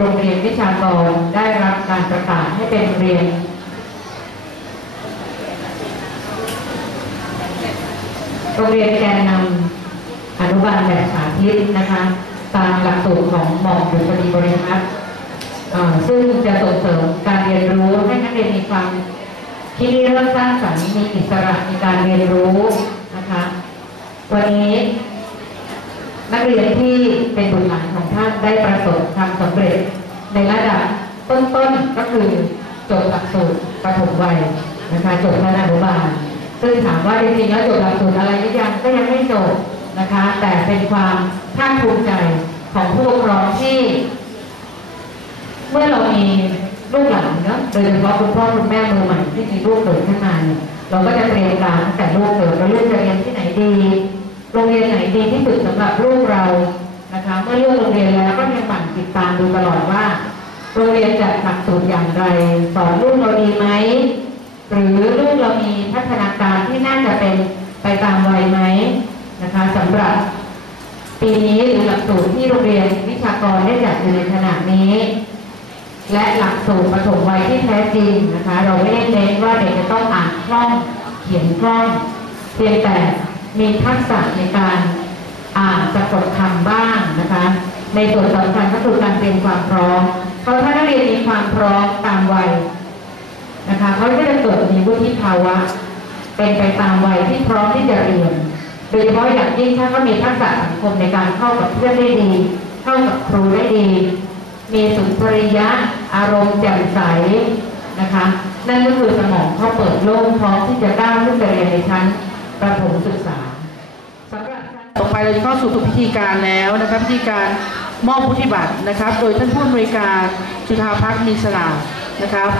โรงเรียนวิชากรได้รับการประกาศให้เป็นโรงเรียนโรงเรียนแกนนำอนุบาลแบบสาธิตนะคะ ตามหลักสูตรของหมอบุษดีบริพัตรซึ่งจะส่งเสริมการเรียนรู้ให้นักเรียนมีความคิดริเริ่มสร้างสรรค์มีอิสระในการเรียนรู้นะคะ วันนี้นักเรียนที่เป็นบุตรหลาน ท่านได้ประสบความสำเร็จ ในระดับต้นๆก็คือจบหลักสูตรปฐมวัยนะคะจบระดับอนุบาลซึ่งถามว่าจริงๆแล้วจบหลักสูตรอะไรหรือยังก็ยังไม่จบนะคะ แต่เป็นความภาคภูมิใจของผู้ปกครองที่ เมื่อเรามีลูกหลานเนาะโดยเฉพาะคุณพ่อคุณแม่มือใหม่ที่มีลูกเกิดขึ้นมาเนี่ยเราก็จะเตรียมการตั้งแต่ลูกเกิดว่าลูกจะเรียนที่ไหนดีโรงเรียนไหนดีที่สุดสำหรับลูกเรา นะคะเมื่อเลือกโรงเรียนแล้วก็ยังหมั่นติดตามดูตลอดว่า โรงเรียนจัดหลักสูตรอย่างไร สอนลูกเราดีไหมหรือลูกเรามีพัฒนาการที่น่าจะเป็นไปตามวัยไหมนะคะสำหรับปีนี้หรือหลักสูตรที่โรงเรียนวิชากรได้จัดอยู่ในขณะนี้ และหลักสูตรปฐมวัยที่แท้จริงนะคะ เราไม่ได้เน้นว่าเด็กจะต้องอ่านคล่องเขียนคล่องเพียงแต่มีทักษะในการ อ่านสะกดคำบ้างนะคะ ในส่วนสำคัญก็คือการเตรียมความพร้อมเพราะถ้านักเรียนมีความพร้อมตามวัยนะคะเขาก็จะเกิดมีวุฒิภาวะ เป็นไปตามวัยที่พร้อมที่จะเรียนโดยเฉพาะอย่างยิ่งถ้าเขามีทักษะสังคมในการเข้ากับเพื่อนได้ดี เข้ากับครูได้ดี มีสุนทรียะอารมณ์แจ่มใสนะคะ นั่นก็คือสมองเขาเปิดโล่งพร้อมที่จะก้าวขึ้นไปเรียนในชั้นประถมศึกษาสำหรับชั้น ต่อไป เราจะเข้าสู่พิธีการแล้วนะครับพิธีการมอบพุทธิบัตรนะครับ โดยท่านผู้อำนวยการจุฬาพักมีสลานะครับ